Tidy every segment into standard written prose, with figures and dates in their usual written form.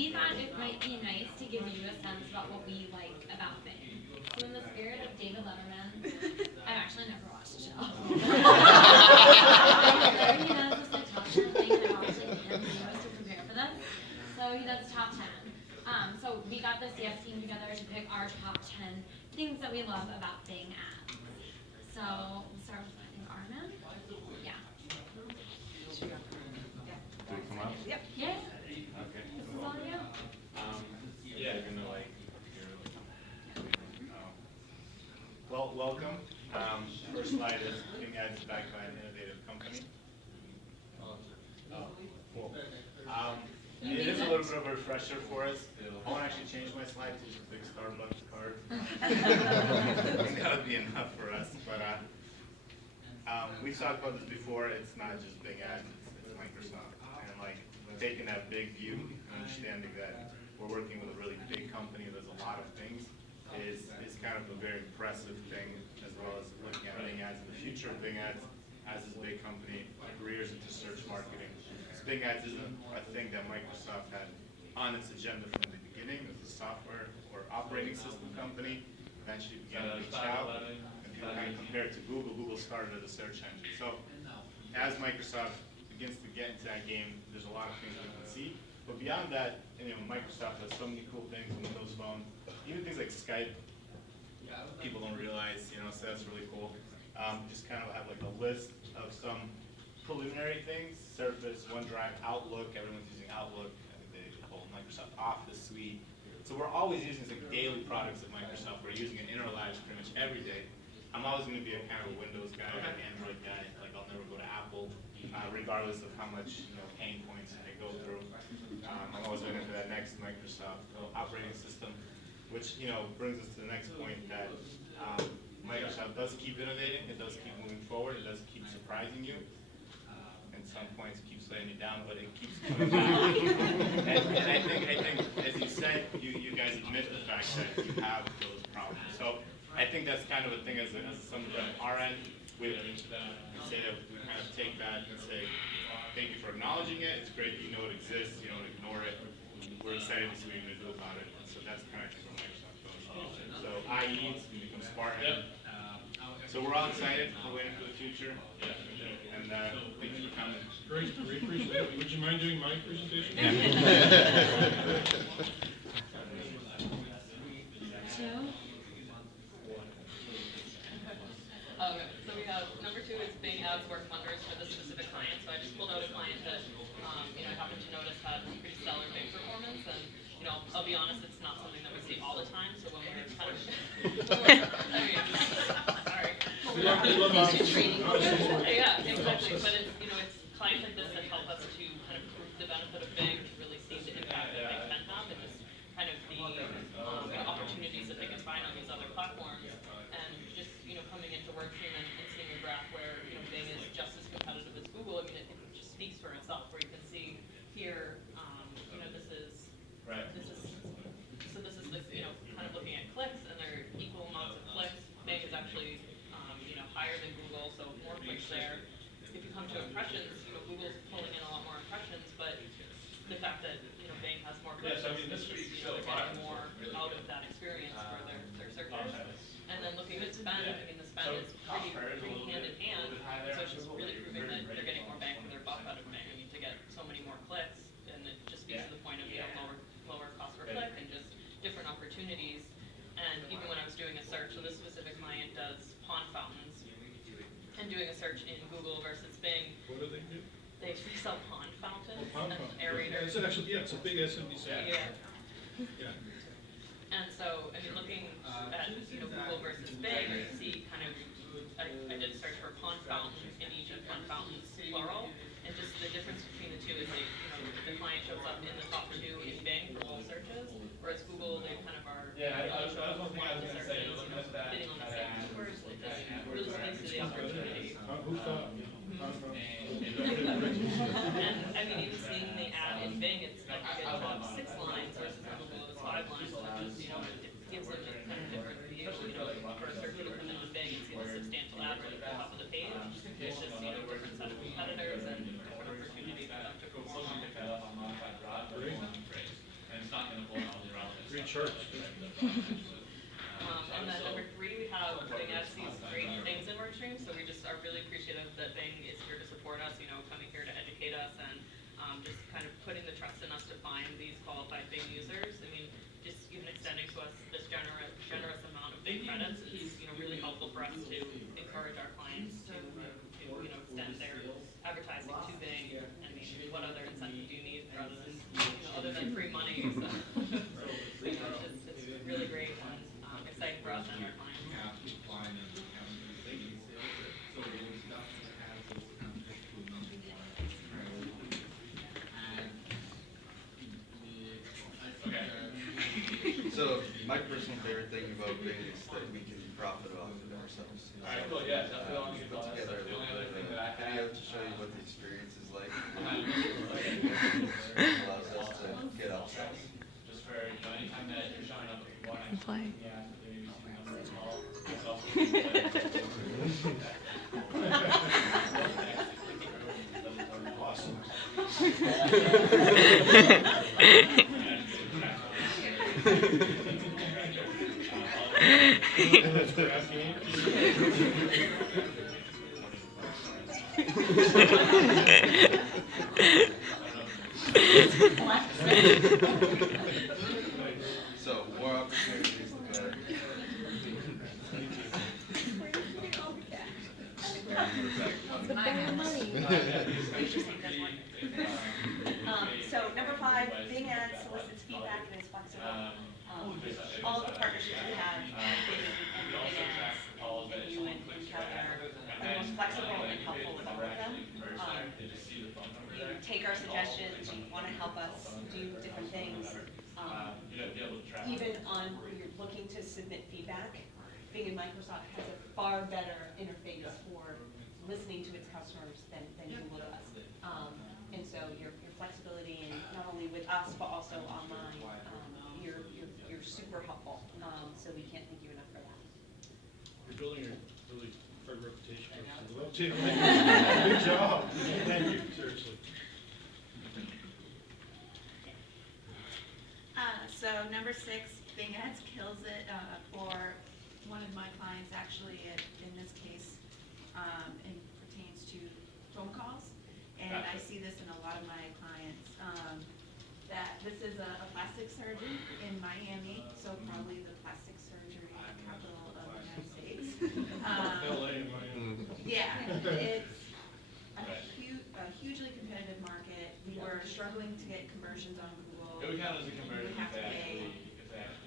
we thought it might be nice to give you a sense about what we like about Bing. So in the spirit of David Letterman, I've actually never watched the show. He does this like top 10 thing, and I've actually him to prepare for this. So he does top 10. So we got the CS team together to pick our top 10 things that we love about Bing ads. So we'll start with, I think, Armin. Yeah. Do we come up? Yep. Yeah. Okay. This is all you. Yeah, you're gonna like. Well, welcome. First slide is Bing Ads backed by an innovative company. Oh, cool. It is a little bit of a refresher for us. I won't actually change my slide to just a big Starbucks card. That would be enough for us. But we've talked about this before. It's not just Bing Ads, it's Microsoft. And like taking that big view and understanding that we're working with a really big company that does a lot of things is kind of a very impressive thing, as well as looking at Bing Ads in the future of Bing Ads as this big company careers into search marketing. Bing Ads isn't a thing that Microsoft had on its agenda from the beginning. It was a software or operating system company. Eventually began to reach out, and people kind of compare it to Google. Google started as a search engine. So as Microsoft begins to get into that game, there's a lot of things we can see. But beyond that, Microsoft has so many cool things on Windows Phone. Even things like Skype, people don't realize, so that's really cool. Just kind of have like a list of some preliminary things: Surface, OneDrive, Outlook. Everyone's using Outlook. I think they call it Microsoft Office Suite. So we're always using like daily products of Microsoft. We're using it in our lives pretty much every day. I'm always going to be a kind of a Windows guy, an Android guy. Like I'll never go to Apple, regardless of how much pain points I go through. I'm always looking for that next Microsoft operating system, which brings us to the next point that Microsoft does keep innovating. It does keep moving forward. It does keep surprising you. At some points, it keeps letting you down, but it keeps coming back. and I think, as you said, you guys admit the fact that you have those problems. So I think that's kind of a thing as somebody on our end. We say that we kind of take that and say, thank you for acknowledging it. It's great that you know it exists. You don't ignore it. We're excited to see what you're going to do about it. And so that's kind of where Microsoft goes. So IE is going to become Spartan. So we're all excited. We're waiting for the future. And thank you for coming. Great, we appreciate it. Would you mind doing my presentation? Two. Okay, so we have number 2 is Bing Ads work wonders for this specific client. So I just pulled out a client that I happened to notice had pretty stellar Bing performance, and I'll be honest, it's not something that we see all the time. So when we're kind of, sorry. Yeah, exactly. But it's it's clients like this that help us to kind of prove the benefit of Bing, to really see the impact that Bing can have, and just kind of the opportunities that they can find on these other platforms, and just coming into WordStream and seeing a graph where Bing is just as competitive as Google. I mean, it just speaks for itself. Where you can see here, this is the kind of looking at clicks, and they're equal amounts of clicks. Bing is actually higher than Google, so more clicks there. If you come to impressions, Google's pulling in a lot more impressions, but the fact that Bing has more clicks, they're getting more out of that experience for their searchers. And then looking at spend, I mean the spend is pretty hand in hand, so it's just really proving that they're getting more bang for their buck out of Bing. I mean, to get so many more clicks, and it just speaks to the point of lower cost per click and just different opportunities. And even when I was doing a search, so this specific client does pond fountains, and doing a search in Google versus Bing. What do they do? They sell pond fountains Pond and fountain. aerators. It's actually, it's a big SMB set. Yeah. And so, I mean, looking at Google versus Bing, you see kind of, I did a search for pond fountain in each of pond fountains plural, and just the difference between the two is the client shows up in the top 2 in Bing for both searches, whereas Google, they kind of are one of the searches, bidding on the same keywords. It just really speaks to the opportunity. Who thought? And I mean, even seeing the ad in Bing, it's like you get 6 lines versus on Google it's 5 lines, which is, it gives them a kind of different view. For a searcher to come into Bing and see the substantial ad right at the top of the page, it's just different set of competitors and different opportunities for them to perform on. charts. And then number 3, we have Bing adds these great things in WordStream, so we just are really appreciative that Bing is here to support us, coming here to educate us and just kind of putting the trust in us to find these qualified Bing users. I mean, just even extending to us this generous amount of Bing credits is, really helpful for us to encourage our clients to extend their advertising to Bing. I mean, what other incentive do you need other than free money? So, it's really great and exciting for us and our clients. So my personal favorite thing about Bing is that we can profit off of ourselves. Alright, cool, yeah, definitely want to get Put all that together stuff. a The only other thing that I video have, to show you what the experience is like. Uh-huh. Allows us to get upsells. just for, anytime that you're showing up, if you want to. Play. Yeah, maybe you see number of call, it's also. Awesome. So more opportunities, the better. So number 5, Bing Ads solicits feedback and is flexible. All of the partnerships we have, Bing and Bing Ads, and you and Kevin are the most flexible and helpful with all of them. You take our suggestions, you want to help us do different things. Even on when you're looking to submit feedback, Bing and Microsoft has a far better interface for listening to its customers than Google does. And so your flexibility, and not only with us, but also online, you're super helpful. So we can't thank you enough for that. You're building a really hard reputation. I love to. Good job. Thank you, seriously. So number 6, Bing Ads kills it for one of my clients, actually, in this case, it pertains to phone calls. And I see this in a lot of my clients, that this is a plastic surgeon in Miami, so probably the plastic surgery capital of the United States. LA and Miami. Yeah, it's a hugely competitive market. We're struggling to get conversions on Google. It would count as a conversion We have to if pay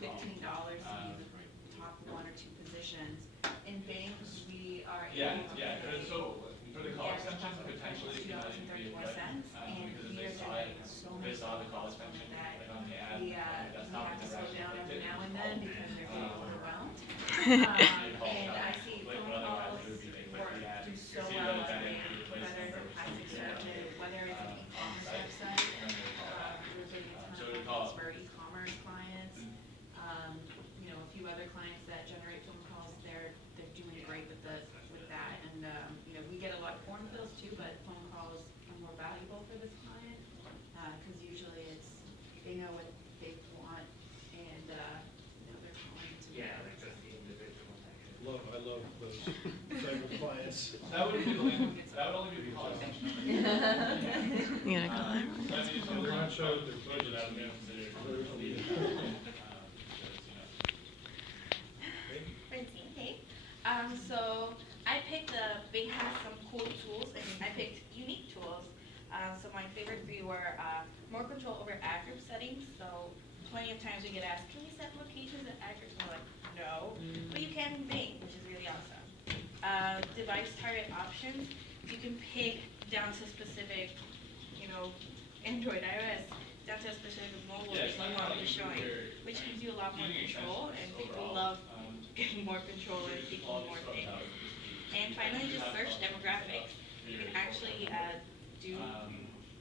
they actually call. $15 to be the top 1 or 2 positions. In Bing, we are Yeah, able to yeah, pay so for the call yes, extension, $2.34, potentially, and because we they are saw it, generating so they many saw the call calls from extension, that. like on the ad, We on the desktop, have to and slow they're down actually every now and then because they're getting overwhelmed. Call And I back. see Like, phone what otherwise calls it would be, they click work the ad, do you so see well the on vendor, Bing, you place whether the it's a number, plastic surgeon, whether it's an e-commerce website. We're getting a So ton we of call calls for e-commerce clients. A few other clients that generate phone calls, they're doing great with that. And we get a lot of form fills too, but phone calls are more valuable for this client because usually they know what they want and they're calling to. Yeah, like just the individual section. I love those type of clients. That would be the link, that would only be the call extension. You gotta go there. They're not showing their budget out of me. Francine, hey. So I picked Bing has some cool tools, and I picked unique tools. So my favorite 3 were more control over ad group settings. So plenty of times we get asked, can you set locations and ad groups? And we're like, no, but you can in Bing, which is really awesome. Device target options, you can pick down to specific, Android, iOS, down to a specific mobile that you want to be showing, which gives you a lot more control, and people love getting more control and seeking more things. And finally, just search demographics. You can actually do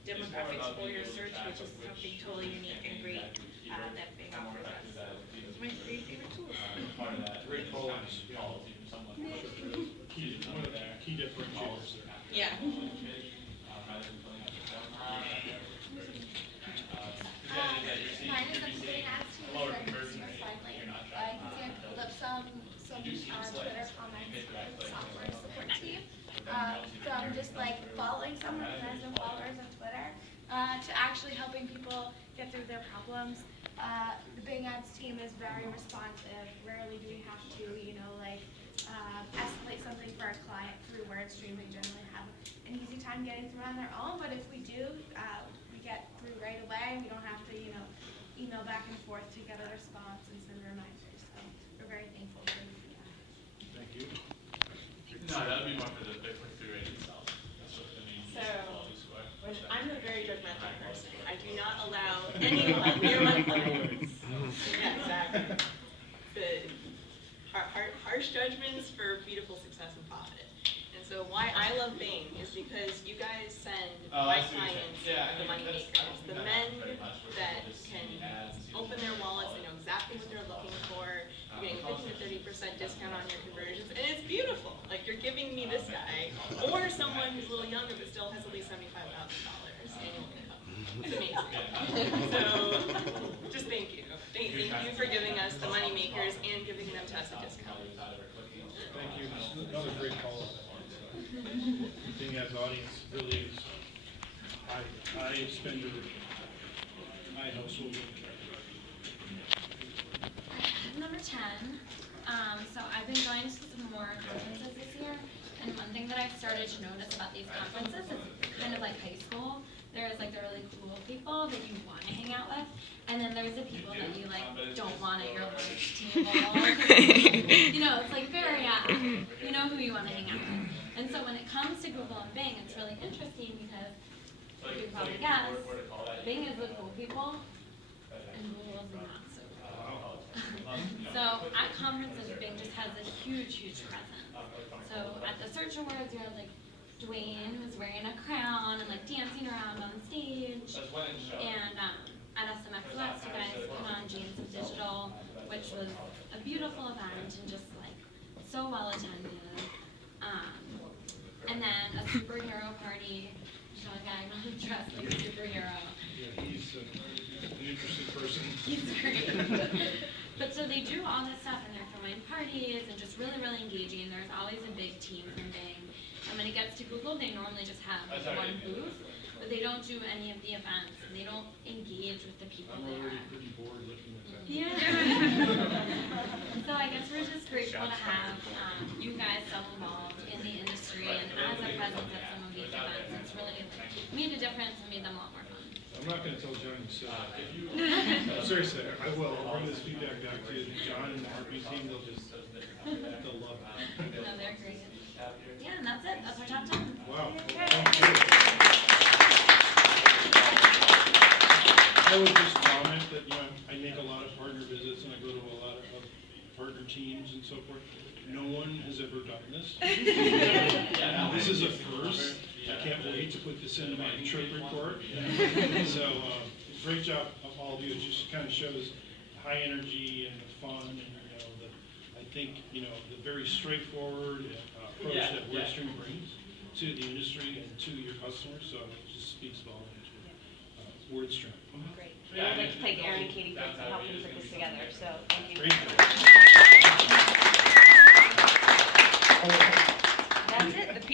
demographics for your search, which is something totally unique and great that Bing offers us. Those are my 3 favorite tools. Great calls. One of the key differentiators there. Yeah. Mine is a Bing Ads too. Twitter comments with software support team. So I'm just like following someone who has no followers on Twitter to actually helping people get through their problems. The Bing Ads team is very responsive. Rarely do we have to, escalate something for a client through WordStream. They generally have an easy time getting through on their own, but if we do, we get through right away. We don't have to, email back and forth to get a response and send reminders. So we're very thankful for the Thank you. No, that would be more for the click-through rate itself. That's what the main So, quality score. I'm a very judgmental person. I do not allow anyone near my clients. Yeah, exactly. The harsh judgments for beautiful success and profit. And so why I love Bing is because you guys send my clients the money makers, the men that can open their wallets, they know exactly what they're looking for, you're getting 15 to 30% discount on your conversions, and it's beautiful. Like, you're giving me this guy, or someone who's a little younger but still has at least $75,000 annual income. It's amazing. So, just thank you. Thank you for giving us the money makers and giving them to us a discount. Thank you. Another great call. Bing Ads audience really is high spender, high household income. Number 10, so I've been going to some more conferences this year, and one thing that I've started to notice about these conferences is it's kind of like high school. There's like the really cool people that you want to hang out with, and then there's the people that you don't want at your lunch table. It's like very, you know who you want to hang out with. And so when it comes to Google and Bing, it's really interesting because you can probably guess, Bing is the cool people, and Google is not so cool. So at conferences, Bing just has a huge, huge presence. So at the Search Awards, you have Dwayne, who's wearing a crown and dancing around on stage. And at SMX West, you guys put on James of Digital, which was a beautiful event and just so well attended. And then a superhero party. Sean Gang dressed like a superhero. Yeah, he's an interesting person. He's great. But so they do all this stuff and they're throwing parties and just really, really engaging. There's always a big team from Bing. And when it gets to Google, they normally just have one booth, but they don't do any of the events and they don't engage with the people I'm there. already pretty bored looking at that. Yeah. So I guess we're just grateful to have you guys so involved in the industry and as a presence at some of these events. It's really made a difference and made them a lot more fun. I'm not going to tell John you said that. Seriously, I will. I'll bring this feedback back to John and the RP team. They'll love it. No, they're great. Yeah, and that's it. That's our top 10. Wow. Well, thank you. I would just comment that, I make a lot of partner visits and I go to a lot of partner teams and so forth. No one has ever done this. This is a first. I can't wait to put this into my trip report. So, great job of all of you. It just kind of shows high energy and the fun and, I think, the very straightforward approach that WordStream brings to the industry and to your customers. So it just speaks volumes to WordStream. Great. I'd like to thank Aaron and Katie for helping put this together. So thank you. Great. That's it. The